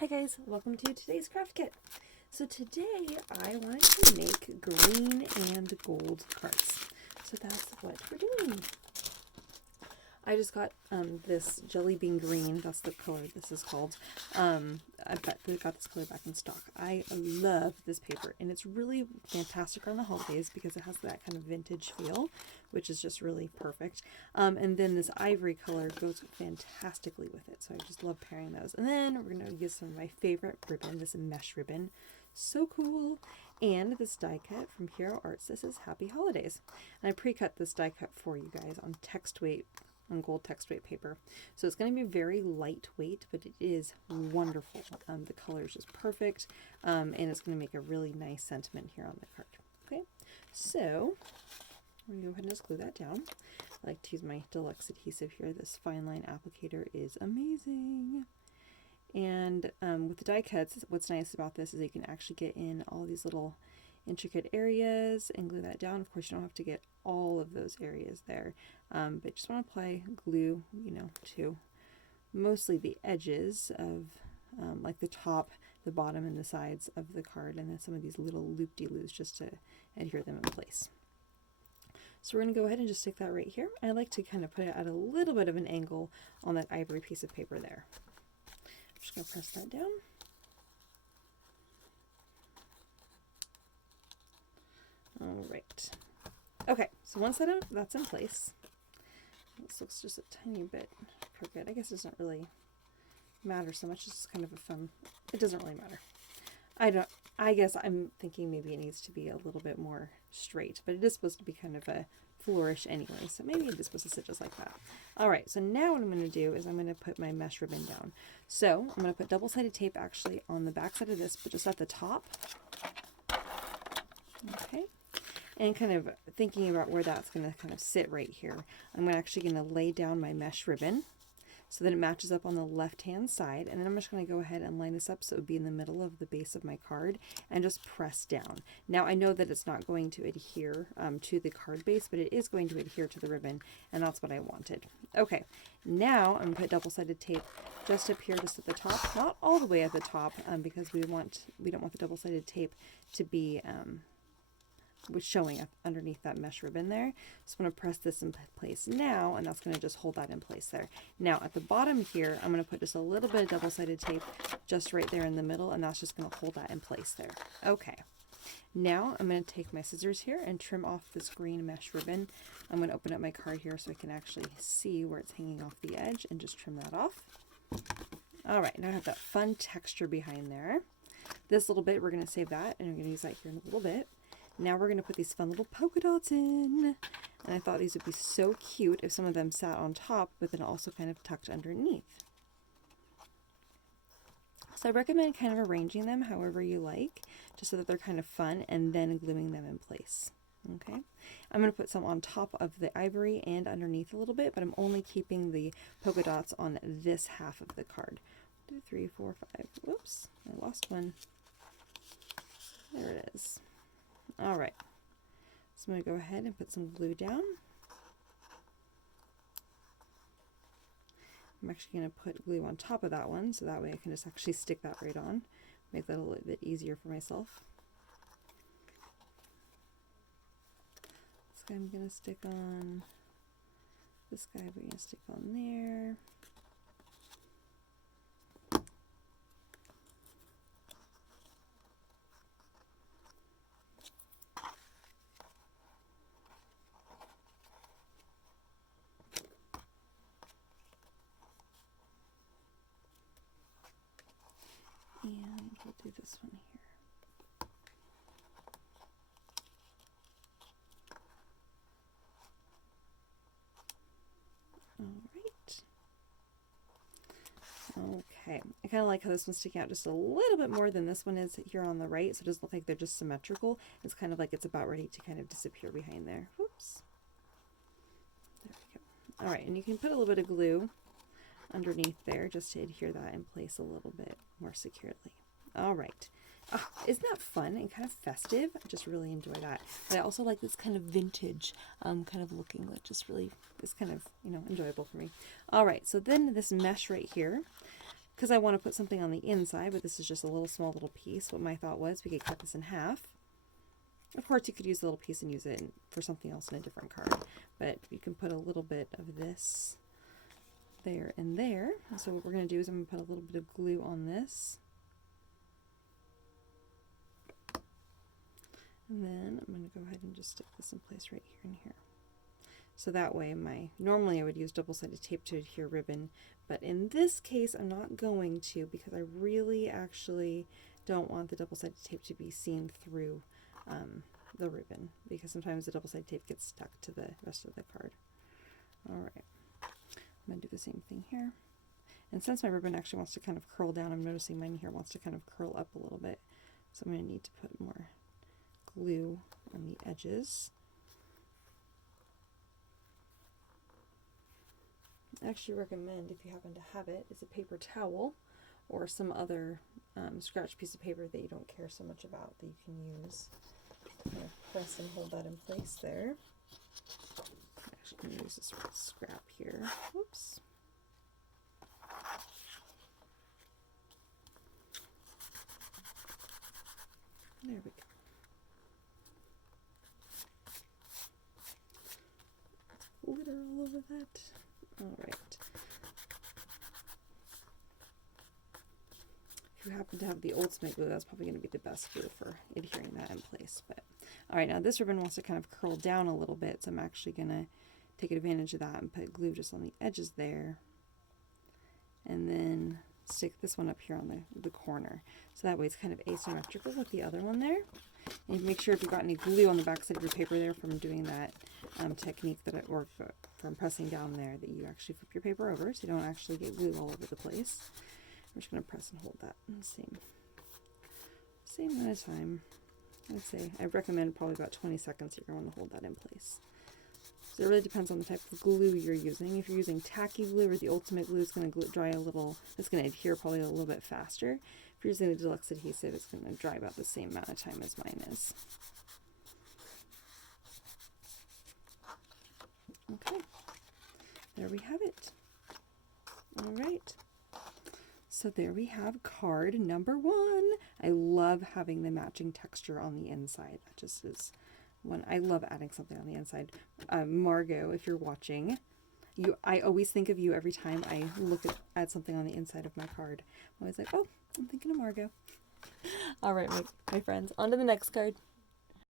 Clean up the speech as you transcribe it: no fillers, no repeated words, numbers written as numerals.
Hi guys, welcome to today's craft kit. So today I wanted to make green and gold cards. So that's what we're doing. I just got this Jelly Bean Green, that's the color this is called. I bet they got this color back in stock. I love this paper and it's really fantastic on the holidays because it has that kind of vintage feel, which is just really perfect. And then this ivory color goes fantastically with it, so I just love pairing those. And then we're going to use some of my favorite ribbon, this mesh ribbon. So cool. And this die cut from Hero Arts. This is Happy Holidays. And I pre-cut this die cut for you guys on gold text weight paper. So it's going to be very lightweight, but it is wonderful. The color is just perfect, and it's going to make a really nice sentiment here on the card. Okay, so I'm going to go ahead and just glue that down. I like to use my deluxe adhesive here. This fine line applicator is amazing. And with the die cuts, what's nice about this is you can actually get in all these little intricate areas and glue that down. Of course, you don't have to get all of those areas there, but just want to apply glue, to mostly the edges of like the top, the bottom, and the sides of the card, and then some of these little loop-de-loos just to adhere them in place. So we're going to go ahead and just stick that right here. I like to kind of put it at a little bit of an angle on that ivory piece of paper there. I'm just going to press that down. All right. Okay, so once that's in place, this looks just a tiny bit crooked. I guess it doesn't really matter so much. It's just kind of a fun, it doesn't really matter. I guess I'm thinking maybe it needs to be a little bit more straight, but it is supposed to be kind of a flourish anyway, so maybe it is supposed to sit just like that. All right, so now what I'm going to do is I'm going to put my mesh ribbon down. So I'm going to put double-sided tape actually on the back side of this, but just at the top. Okay. And kind of thinking about where that's going to kind of sit right here, I'm actually going to lay down my mesh ribbon so that it matches up on the left-hand side. And then I'm just going to go ahead and line this up so it would be in the middle of the base of my card and just press down. Now I know that it's not going to adhere to the card base, but it is going to adhere to the ribbon, and that's what I wanted. Okay, now I'm going to put double-sided tape just up here, just at the top, not all the way at the top, because we don't want the double-sided tape to be showing up underneath that mesh ribbon there. So I'm going to press this in place now, and that's going to just hold that in place there. Now at the bottom here, I'm going to put just a little bit of double-sided tape just right there in the middle, and that's just going to hold that in place there. Okay. Now I'm going to take my scissors here and trim off this green mesh ribbon. I'm going to open up my card here so I can actually see where it's hanging off the edge and just trim that off. All right, now I have that fun texture behind there. This little bit, we're going to save that, and I'm going to use that here in a little bit. Now we're going to put these fun little polka dots in. And I thought these would be so cute if some of them sat on top, but then also kind of tucked underneath. So I recommend kind of arranging them however you like, just so that they're kind of fun, and then gluing them in place. Okay, I'm going to put some on top of the ivory and underneath a little bit, but I'm only keeping the polka dots on this half of the card. 1, 2, 3, 4, 5. Whoops, I lost one. There it is. All right, so I'm going to go ahead and put some glue down. I'm actually going to put glue on top of that one, so that way I can just actually stick that right on. Make that a little bit easier for myself. This guy I'm going to stick on. This guy we're going to stick on there. And we'll do this one here. All right. Okay. I kind of like how this one's sticking out just a little bit more than this one is here on the right, so it doesn't look like they're just symmetrical. It's kind of like it's about ready to kind of disappear behind there. Whoops. There we go. All right, and you can put a little bit of glue underneath there just to adhere that in place a little bit more securely. All right. Oh, isn't that fun and kind of festive? I just really enjoy that. But I also like this kind of vintage kind of looking, that just really is kind of, enjoyable for me. All right, so then this mesh right here because I want to put something on the inside, but this is just a little small little piece. What my thought was we could cut this in half. Of course, you could use a little piece and use it for something else in a different card, but you can put a little bit of this there and there. So what we're going to do is I'm going to put a little bit of glue on this. And then I'm going to go ahead and just stick this in place right here and here. So that way normally I would use double-sided tape to adhere ribbon, but in this case I'm not going to, because I really actually don't want the double-sided tape to be seen through the ribbon, because sometimes the double-sided tape gets stuck to the rest of the card. Alright, I'm going to do the same thing here. And since my ribbon actually wants to kind of curl down, I'm noticing mine here wants to kind of curl up a little bit. So I'm going to need to put more glue on the edges. I actually recommend, if you happen to have it, is a paper towel or some other scratch piece of paper that you don't care so much about that you can use. I'm going to press and hold that in place there. I'm actually going to use this scrap here. Whoops. There we go. Glitter all over that. Alright. If you happen to have the Ultimate Glue, that's probably going to be the best glue for adhering that in place. But alright, now this ribbon wants to kind of curl down a little bit, so I'm actually going to take advantage of that and put glue just on the edges there. And then stick this one up here on the corner. So that way it's kind of asymmetrical with the other one there. And make sure if you've got any glue on the back side of your paper there from doing that technique or from pressing down there, that you actually flip your paper over so you don't actually get glue all over the place. We're just going to press and hold that in the same amount of time. I'd say I recommend probably about 20 seconds you're going to hold that in place. So it really depends on the type of glue you're using. If you're using tacky glue or the Ultimate Glue, it's going to dry a little, it's going to adhere probably a little bit faster. If you're using the Deluxe Adhesive, it's going to dry about the same amount of time as mine is. Okay, there we have it. All right. So there we have card number 1. I love having the matching texture on the inside. That just is one. I love adding something on the inside. Margot, if you're watching, I always think of you every time I look at something on the inside of my card. I'm always like, oh, I'm thinking of Margot. All right, my friends, on to the next card.